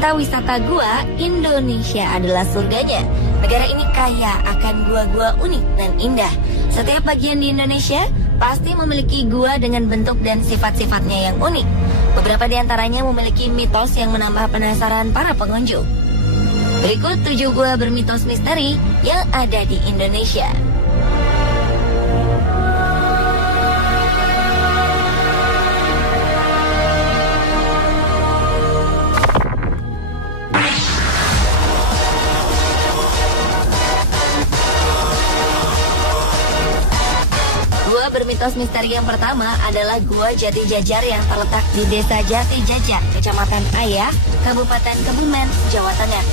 Pecinta wisata gua, Indonesia adalah surganya. Negara ini kaya akan gua-gua unik dan indah. Setiap bagian di Indonesia pasti memiliki gua dengan bentuk dan sifat-sifatnya yang unik. Beberapa di antaranya memiliki mitos yang menambah penasaran para pengunjung. Berikut 7 gua bermitos misteri yang ada di Indonesia. Gua bermitos misteri yang pertama adalah Gua Jati Jajar yang terletak di Desa Jati Jajar, Kecamatan Ayah, Kabupaten Kebumen, Jawa Tengah.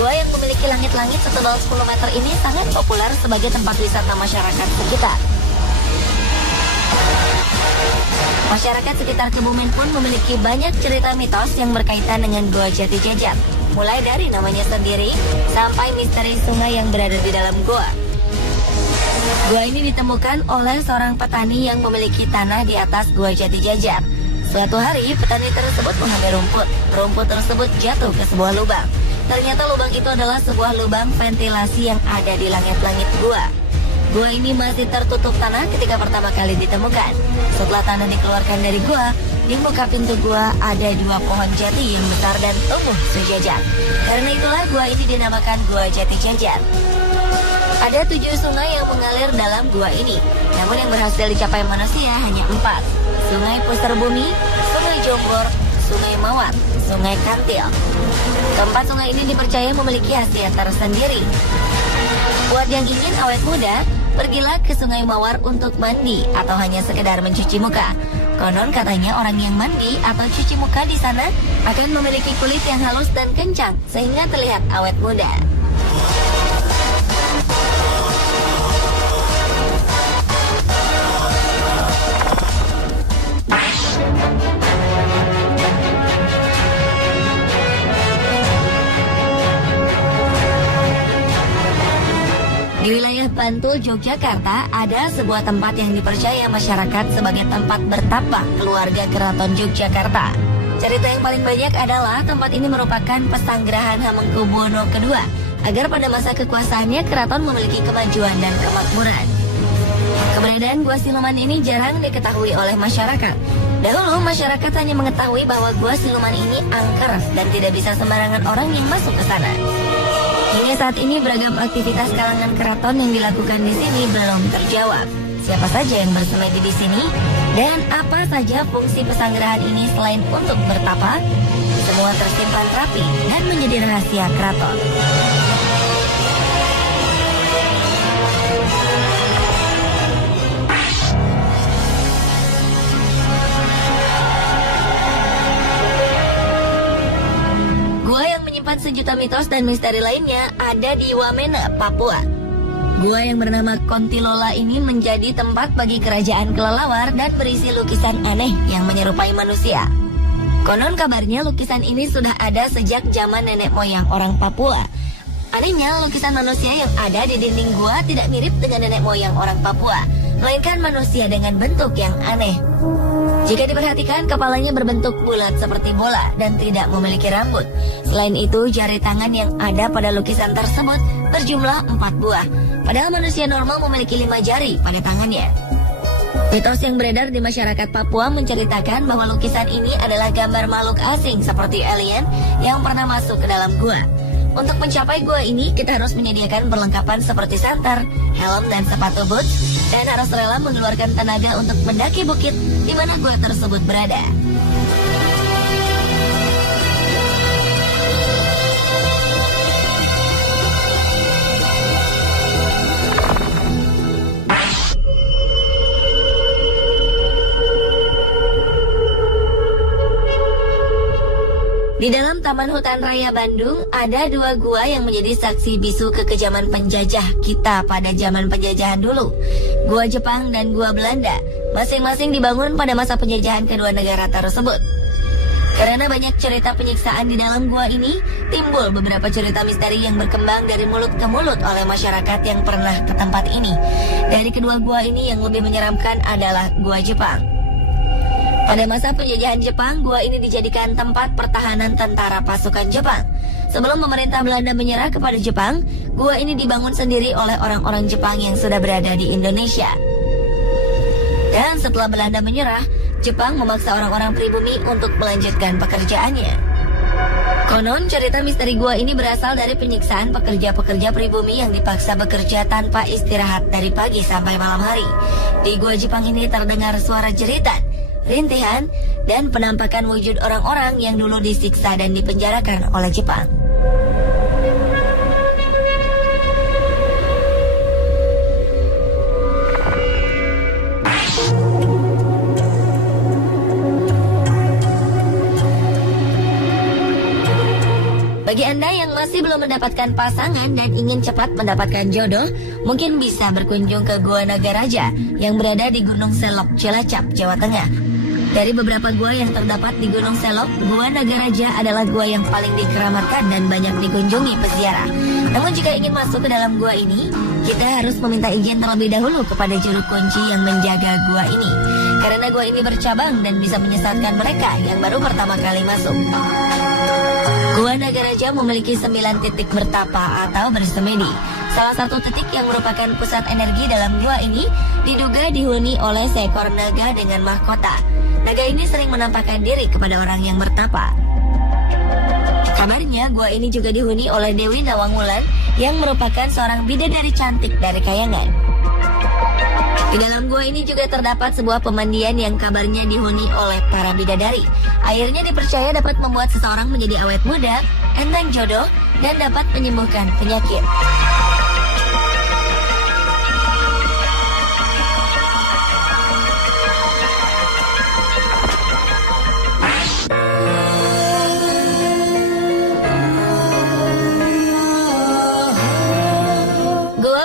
Gua yang memiliki langit-langit setebal 10 meter ini sangat populer sebagai tempat wisata masyarakat sekitar. Masyarakat sekitar Kebumen pun memiliki banyak cerita mitos yang berkaitan dengan Gua Jati Jajar, mulai dari namanya sendiri sampai misteri sungai yang berada di dalam gua. Gua ini ditemukan oleh seorang petani yang memiliki tanah di atas Gua Jati Jajar. Suatu hari, petani tersebut mengambil rumput. Rumput tersebut jatuh ke sebuah lubang. Ternyata lubang itu adalah sebuah lubang ventilasi yang ada di langit-langit gua. Gua ini masih tertutup tanah ketika pertama kali ditemukan. Setelah tanah dikeluarkan dari gua, di muka pintu gua ada 2 pohon jati yang besar dan tumbuh sejajar. Karena itulah gua ini dinamakan Gua Jati Jajar. Ada 7 sungai yang mengalir dalam gua ini, namun yang berhasil dicapai manusia hanya 4. Sungai Pusterbumi, Sungai Jombor, Sungai Mawar, Sungai Kantil. Keempat sungai ini dipercaya memiliki khasiat tersendiri. Buat yang ingin awet muda, pergilah ke Sungai Mawar untuk mandi atau hanya sekedar mencuci muka. Konon katanya orang yang mandi atau cuci muka di sana akan memiliki kulit yang halus dan kencang sehingga terlihat awet muda. Di wilayah Bantul, Yogyakarta, ada sebuah tempat yang dipercaya masyarakat sebagai tempat bertapa keluarga Keraton Yogyakarta. Cerita yang paling banyak adalah tempat ini merupakan pesanggerahan Hamengkubuwono II, agar pada masa kekuasaannya keraton memiliki kemajuan dan kemakmuran. Keberadaan gua siluman ini jarang diketahui oleh masyarakat. Dahulu masyarakat hanya mengetahui bahwa gua siluman ini angker dan tidak bisa sembarangan orang yang masuk ke sana. Hingga saat ini beragam aktivitas kalangan keraton yang dilakukan di sini belum terjawab. Siapa saja yang bersemedi di sini dan apa saja fungsi pesanggerahan ini selain untuk bertapa, semua tersimpan rapi dan menjadi rahasia keraton. Gua yang menyimpan sejuta mitos dan misteri lainnya ada di Wamena, Papua. Gua yang bernama Kontilola ini menjadi tempat bagi kerajaan kelelawar dan berisi lukisan aneh yang menyerupai manusia. Konon kabarnya lukisan ini sudah ada sejak zaman nenek moyang orang Papua. Anehnya, lukisan manusia yang ada di dinding gua tidak mirip dengan nenek moyang orang Papua, melainkan manusia dengan bentuk yang aneh. Jika diperhatikan, kepalanya berbentuk bulat seperti bola dan tidak memiliki rambut. Selain itu, jari tangan yang ada pada lukisan tersebut berjumlah 4 buah. Padahal manusia normal memiliki 5 jari pada tangannya. Mitos yang beredar di masyarakat Papua menceritakan bahwa lukisan ini adalah gambar makhluk asing seperti alien yang pernah masuk ke dalam gua. Untuk mencapai gua ini, kita harus menyediakan perlengkapan seperti santer, helm dan sepatu boots, dan harus rela mengeluarkan tenaga untuk mendaki bukit di mana gua tersebut berada. Di dalam Taman Hutan Raya Bandung, ada 2 gua yang menjadi saksi bisu kekejaman penjajah kita pada zaman penjajahan dulu. Gua Jepang dan Gua Belanda, masing-masing dibangun pada masa penjajahan kedua negara tersebut. Karena banyak cerita penyiksaan di dalam gua ini, timbul beberapa cerita misteri yang berkembang dari mulut ke mulut oleh masyarakat yang pernah ke tempat ini. Dari kedua gua ini yang lebih menyeramkan adalah Gua Jepang. Pada masa penjajahan Jepang, gua ini dijadikan tempat pertahanan tentara pasukan Jepang. Sebelum pemerintah Belanda menyerah kepada Jepang, gua ini dibangun sendiri oleh orang-orang Jepang yang sudah berada di Indonesia. Dan setelah Belanda menyerah, Jepang memaksa orang-orang pribumi untuk melanjutkan pekerjaannya. Konon, cerita misteri gua ini berasal dari penyiksaan pekerja-pekerja pribumi yang dipaksa bekerja tanpa istirahat dari pagi sampai malam hari. Di gua Jepang ini terdengar suara jeritan, rintihan, dan penampakan wujud orang-orang yang dulu disiksa dan dipenjarakan oleh Jepang. Bagi Anda yang masih belum mendapatkan pasangan dan ingin cepat mendapatkan jodoh, mungkin bisa berkunjung ke Gua Nagaraja yang berada di Gunung Selok, Cilacap, Jawa Tengah. Dari beberapa gua yang terdapat di Gunung Selok, Gua Nagaraja adalah gua yang paling dikeramatkan dan banyak dikunjungi peziarah. Namun jika ingin masuk ke dalam gua ini, kita harus meminta izin terlebih dahulu kepada juru kunci yang menjaga gua ini. Karena gua ini bercabang dan bisa menyesatkan mereka yang baru pertama kali masuk. Gua Nagaraja memiliki 9 titik bertapa atau bersemedi. Salah satu titik yang merupakan pusat energi dalam gua ini diduga dihuni oleh seekor naga dengan mahkota. Naga ini sering menampakkan diri kepada orang yang bertapa. Kabarnya gua ini juga dihuni oleh Dewi Nawangulan yang merupakan seorang bidadari cantik dari Kayangan. Di dalam gua ini juga terdapat sebuah pemandian yang kabarnya dihuni oleh para bidadari. Airnya dipercaya dapat membuat seseorang menjadi awet muda, enteng jodoh, dan dapat menyembuhkan penyakit.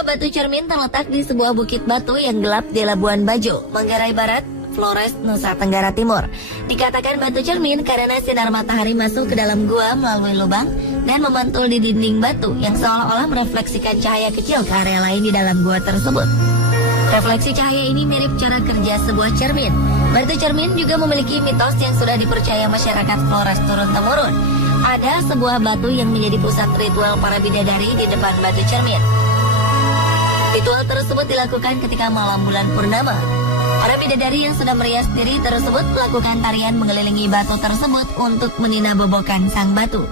Batu Cermin terletak di sebuah bukit batu yang gelap di Labuan Bajo, Manggarai Barat, Flores, Nusa Tenggara Timur. Dikatakan batu cermin karena sinar matahari masuk ke dalam gua melalui lubang dan memantul di dinding batu yang seolah-olah merefleksikan cahaya kecil ke area lain di dalam gua tersebut. Refleksi cahaya ini mirip cara kerja sebuah cermin. Batu cermin juga memiliki mitos yang sudah dipercaya masyarakat Flores turun-temurun. Ada sebuah batu yang menjadi pusat ritual para bidadari di depan batu cermin. Ritual tersebut dilakukan ketika malam bulan purnama. Para bidadari yang sudah merias diri tersebut melakukan tarian mengelilingi batu tersebut untuk meninabobokan sang batu.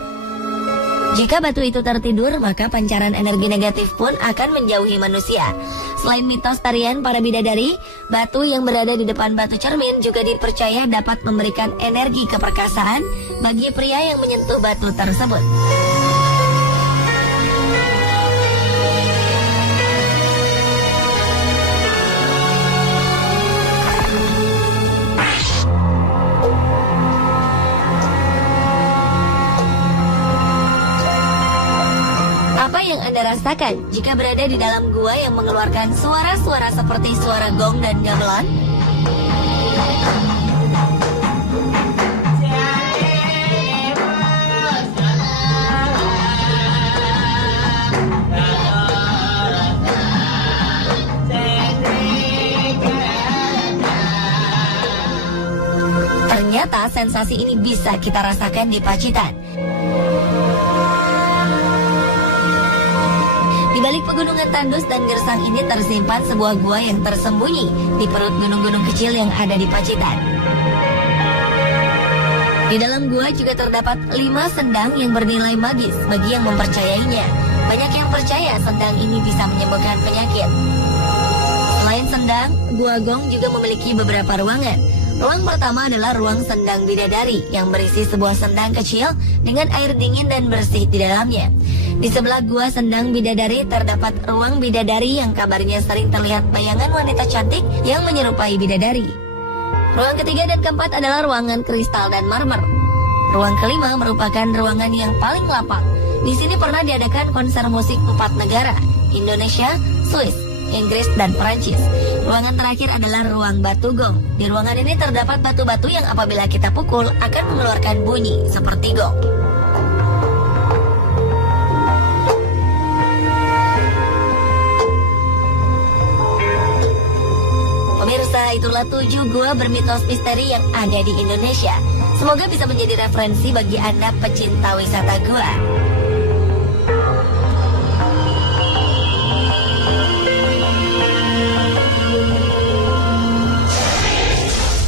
Jika batu itu tertidur, maka pancaran energi negatif pun akan menjauhi manusia. Selain mitos tarian para bidadari, batu yang berada di depan batu cermin juga dipercaya dapat memberikan energi keperkasaan bagi pria yang menyentuh batu tersebut. Apa yang Anda rasakan jika berada di dalam gua yang mengeluarkan suara-suara seperti suara gong dan gamelan? Ternyata sensasi ini bisa kita rasakan di Pacitan. Di balik pegunungan tandus dan gersang ini tersimpan sebuah gua yang tersembunyi di perut gunung-gunung kecil yang ada di Pacitan. Di dalam gua juga terdapat 5 sendang yang bernilai magis bagi yang mempercayainya. Banyak yang percaya sendang ini bisa menyembuhkan penyakit. Selain sendang, Gua Gong juga memiliki beberapa ruangan. Ruang pertama adalah ruang sendang bidadari yang berisi sebuah sendang kecil dengan air dingin dan bersih di dalamnya. Di sebelah gua sendang bidadari terdapat ruang bidadari yang kabarnya sering terlihat bayangan wanita cantik yang menyerupai bidadari. Ruang ketiga dan keempat adalah ruangan kristal dan marmer. Ruang kelima merupakan ruangan yang paling lapang. Di sini pernah diadakan konser musik 4 negara, Indonesia, Swiss, Inggris, dan Perancis. Ruangan terakhir adalah ruang batu gong. Di ruangan ini terdapat batu-batu yang apabila kita pukul akan mengeluarkan bunyi seperti gong. Pemirsa, Nah, itulah 7 gua bermitos misteri yang ada di Indonesia. Semoga bisa menjadi referensi bagi Anda pecinta wisata gua.